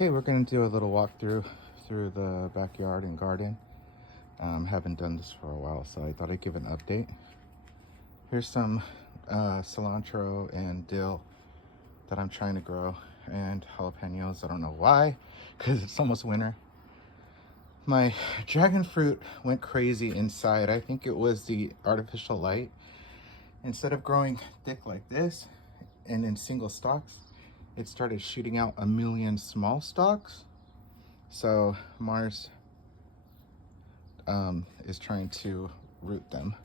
Okay, we're gonna do a little walkthrough through the backyard and garden. Haven't done this for a while, so I thought I'd give an update. Here's some cilantro and dill that I'm trying to grow, and jalapenos. I don't know why, because it's almost winter. My dragon fruit went crazy inside. I think it was the artificial light. Instead of growing thick like this and in single stalks, it started shooting out a million small stalks. So Mars is trying to root them.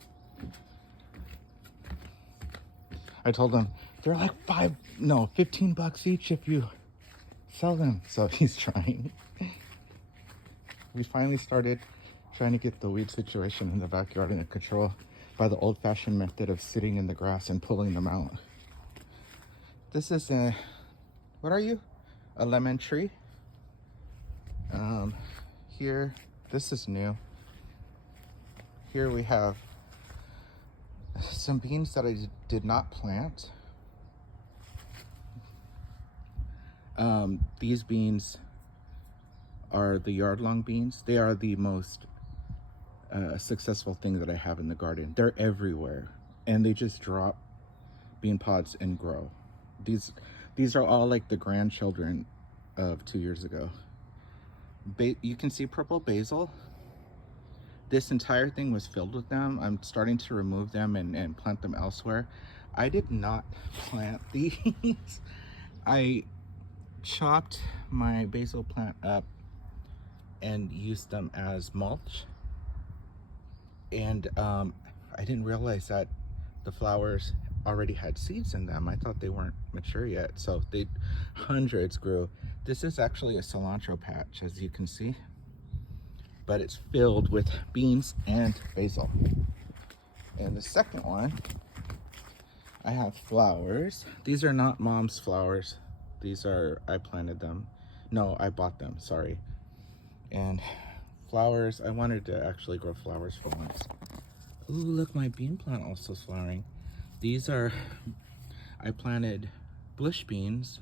I told him they're like $15 each if you sell them. So he's trying. We finally started trying to get the weed situation in the backyard under control by the old-fashioned method of sitting in the grass and pulling them out. This is what are you? A lemon tree. Here, this is new. Here we have some beans that I did not plant. These beans are the yard-long beans. They are the most successful thing that I have in the garden. They're everywhere, and they just drop bean pods and grow. These are all like the grandchildren of 2 years ago. You can see purple basil. This entire thing was filled with them. I'm starting to remove them and plant them elsewhere. I did not plant these. I chopped my basil plant up and used them as mulch. And I didn't realize that the flowers already had seeds in them. I thought they weren't mature yet. So hundreds grew. This is actually a cilantro patch, as you can see, but it's filled with beans and basil. And the second one, I have flowers. These are not mom's flowers. I planted them. No, I bought them, sorry. And flowers, I wanted to actually grow flowers for once. Ooh, look, my bean plant also is flowering. I planted bush beans,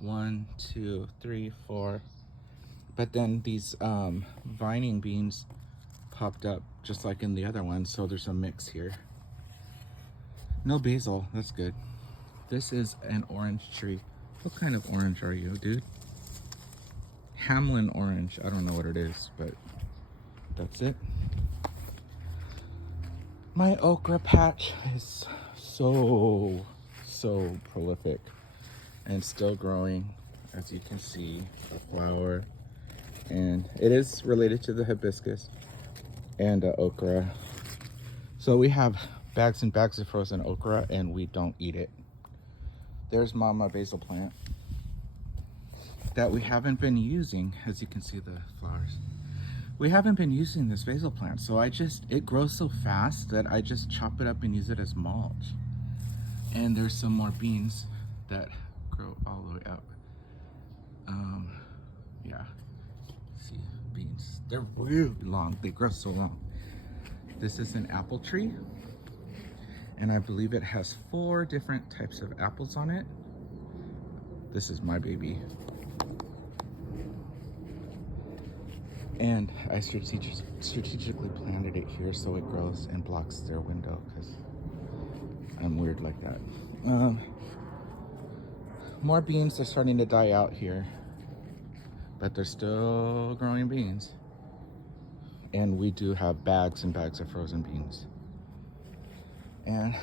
1, 2, 3, 4. But then these vining beans popped up just like in the other one, so there's a mix here. No basil, that's good. This is an orange tree. What kind of orange are you, dude? Hamlin orange. I don't know what it is, but that's it. My okra patch is so prolific and still growing, as you can see, a flower. And it is related to the hibiscus and okra. So we have bags and bags of frozen okra, and we don't eat it. There's Mama basil plant that we haven't been using. As you can see, the flowers. We haven't been using this basil plant, so it grows so fast that I just chop it up and use it as mulch. And there's some more beans that grow all the way up. Yeah, see, beans. They're really long. They grow so long. This is an apple tree, and I believe it has 4 different types of apples on it. This is my baby. And I strategically planted it here so it grows and blocks their window, because I'm weird like that. More beans are starting to die out here, but they're still growing beans. And we do have bags and bags of frozen beans. And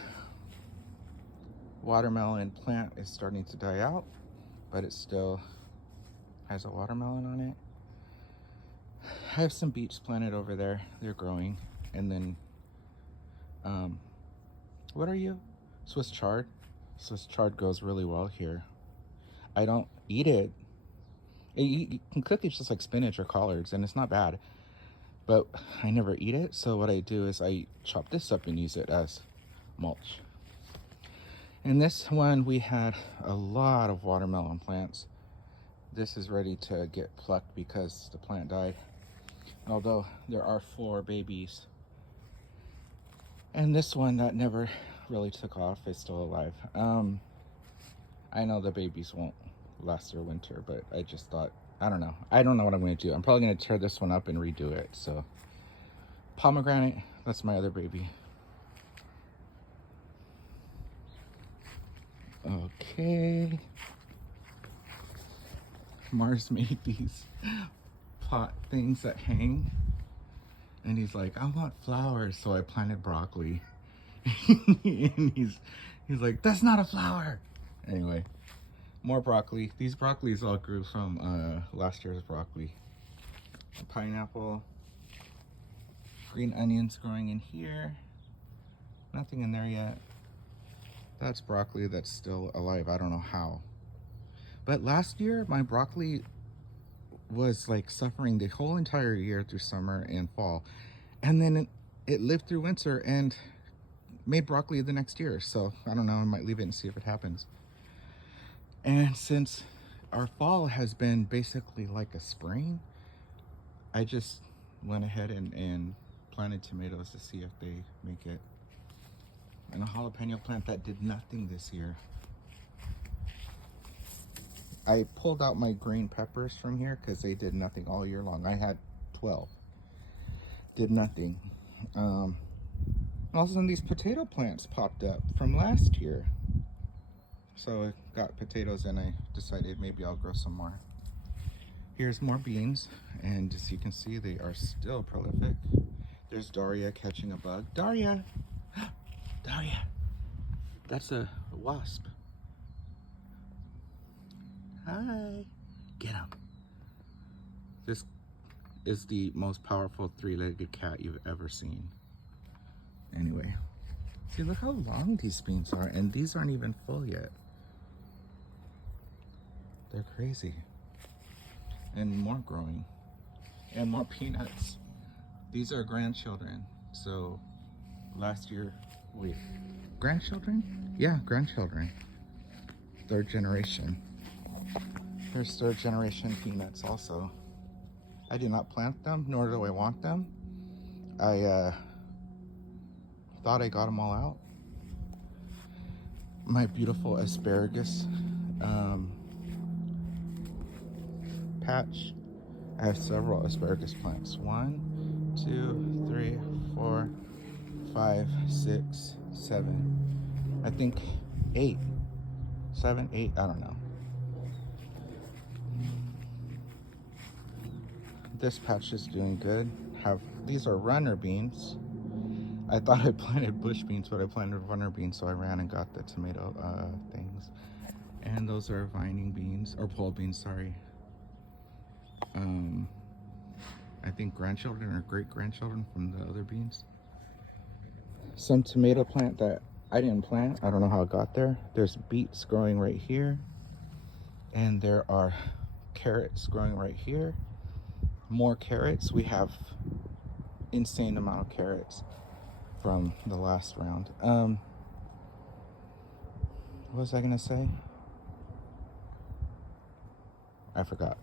watermelon plant is starting to die out, but it still has a watermelon on it. I have some beets planted over there. They're growing. And then, what are you? Swiss chard. Swiss chard goes really well here. I don't eat it. You can cook it just like spinach or collards, and it's not bad. But I never eat it, so what I do is I chop this up and use it as mulch. In this one, we had a lot of watermelon plants. This is ready to get plucked because the plant died. Although there are 4 babies. And this one that never really took off is still alive. I know the babies won't last their winter, but I just thought I don't know. I don't know what I'm going to do. I'm probably going to tear this one up and redo it. So pomegranate, that's my other baby. Okay. Mars made these pot things that hang, and he's like, I want flowers, so I planted broccoli. And he's like, that's not a flower. Anyway, more broccoli. These broccolis all grew from last year's broccoli. A pineapple, green onions growing in here. Nothing in there yet. That's broccoli that's still alive. I don't know how. But last year, my broccoli was like suffering the whole entire year through summer and fall. And then it lived through winter and made broccoli the next year. So I don't know, I might leave it and see if it happens. And since our fall has been basically like a spring, I just went ahead and planted tomatoes to see if they make it. And a jalapeno plant that did nothing this year. I pulled out my green peppers from here because they did nothing all year long. I had 12. Did nothing. All of a sudden these potato plants popped up from last year. So I got potatoes and I decided maybe I'll grow some more. Here's more beans, and as you can see, they are still prolific. There's Daria catching a bug. Daria! Daria! That's a wasp. Hi! Get him. This is the most powerful three-legged cat you've ever seen. Anyway, see, look how long these beans are, and these aren't even full yet. They're crazy. And more growing. And more peanuts. These are grandchildren. So last year, wait, grandchildren? Yeah, grandchildren. Third generation. There's third generation peanuts also. I did not plant them, nor do I want them. I thought I got them all out. My beautiful asparagus patch. I have several asparagus plants. 1, 2, 3, 4, 5, 6, 7. I think 8. 7, 8, I don't know. This patch is doing good. These are runner beans. I thought I planted bush beans, but I planted runner beans, so I ran and got the tomato things. And those are vining beans, or pole beans, sorry. I think grandchildren or great-grandchildren from the other beans. Some tomato plant that I didn't plant. I don't know how it got there. There's beets growing right here. And there are carrots growing right here. More carrots. We have insane amount of carrots from the last round. What was I gonna say? I forgot.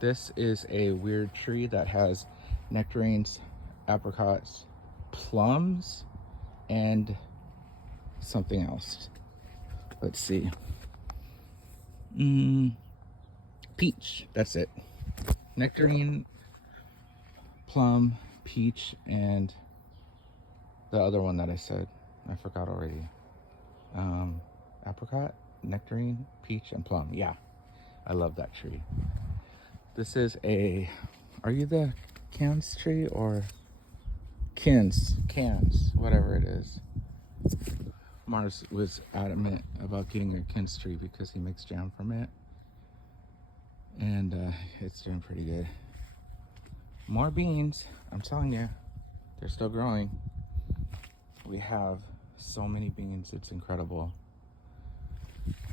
This is a weird tree that has nectarines, apricots, plums, and something else. Let's see. Peach. That's it. Nectarine, plum, peach, and the other one that I said. I forgot already. Apricot, nectarine, peach, and plum. Yeah. I love that tree. This is are you the Cans tree or Cans, whatever it is. Mars was adamant about getting a Cans tree because he makes jam from it. And it's doing pretty good. More beans, I'm telling you, they're still growing. We have so many beans, it's incredible.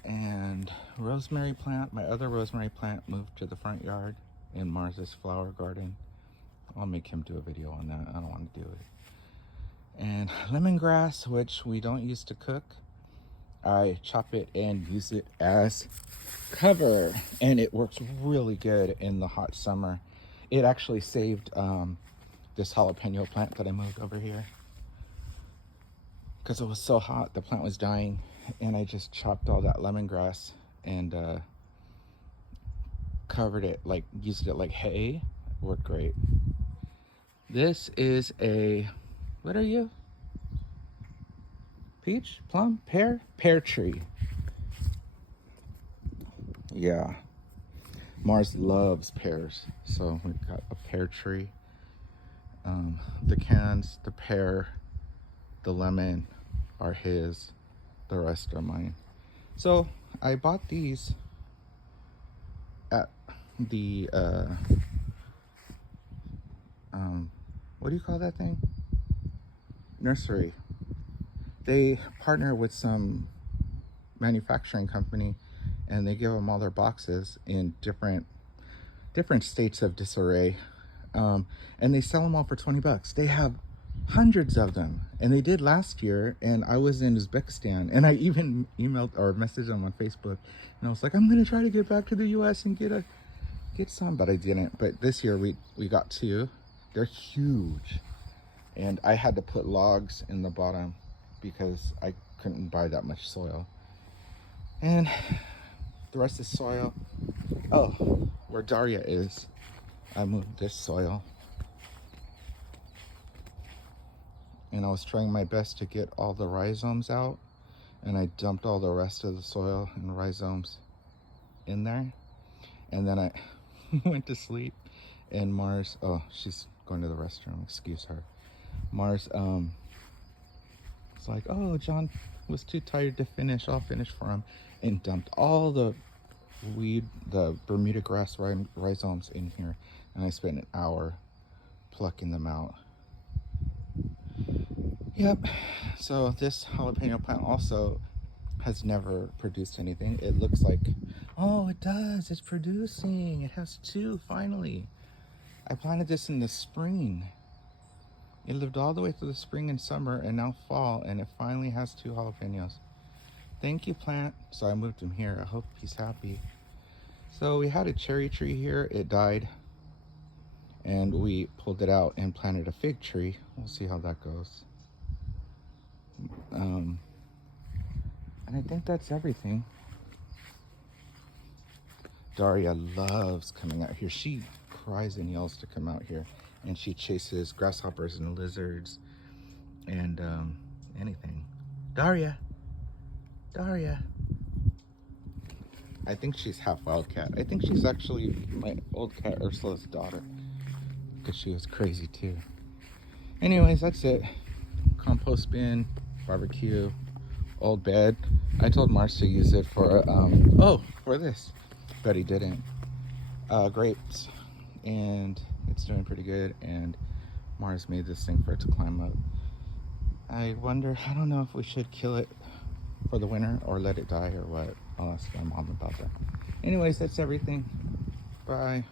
And rosemary plant, my other rosemary plant moved to the front yard in Mars's flower garden. I'll make him do a video on that. I don't want to do it. And lemongrass, which we don't use to cook. I chop it and use it as cover, and it works really good in the hot summer. It actually saved this jalapeno plant that I moved over here because it was so hot, the plant was dying. And I just chopped all that lemongrass and covered it, like used it like hay. Worked great. This is a, what are you? Peach? Plum? Pear? Pear tree. Yeah. Mars loves pears. So we've got a pear tree. The cans, the pear, the lemon are his. The rest are mine. So I bought these at the, what do you call that thing? Nursery. They partner with some manufacturing company, and they give them all their boxes in different states of disarray, and they sell them all for $20. They have hundreds of them, and they did last year. And I was in Uzbekistan, and I even emailed or messaged them on Facebook, and I was like, I'm gonna try to get back to the US and get some, but I didn't. But this year we got two. They're huge, and I had to put logs in the bottom because I couldn't buy that much soil. And the rest is soil. Oh, where Daria is, I moved this soil. And I was trying my best to get all the rhizomes out, and I dumped all the rest of the soil and rhizomes in there. And then I went to sleep, and Mars, oh, she's going to the restroom, excuse her. Mars, it's like, oh, John was too tired to finish, I'll finish for him, and dumped all the weed, the Bermuda grass rhizomes in here, and I spent an hour plucking them out. Yep. So this jalapeno plant also has never produced anything. It looks like, oh, it does, it's producing. It has two finally. I planted this in the spring. It lived all the way through the spring and summer and now fall, and it finally has two jalapenos. Thank you, plant. So I moved him here. I hope he's happy. So we had a cherry tree here. It died, and we pulled it out and planted a fig tree. We'll see how that goes. And I think that's everything. Daria loves coming out here. She cries and yells to come out here, and she chases grasshoppers and lizards and anything. Daria. I think she's half wildcat. I think she's actually my old cat Ursula's daughter, because she was crazy too. Anyways, that's it. Compost bin, barbecue, old bed. I told Mars to use it for for this, but he didn't. Grapes, and it's doing pretty good. And Mars made this thing for it to climb up. I wonder, I don't know if we should kill it for the winter or let it die or what. I'll ask my mom about that. Anyways, that's everything. Bye.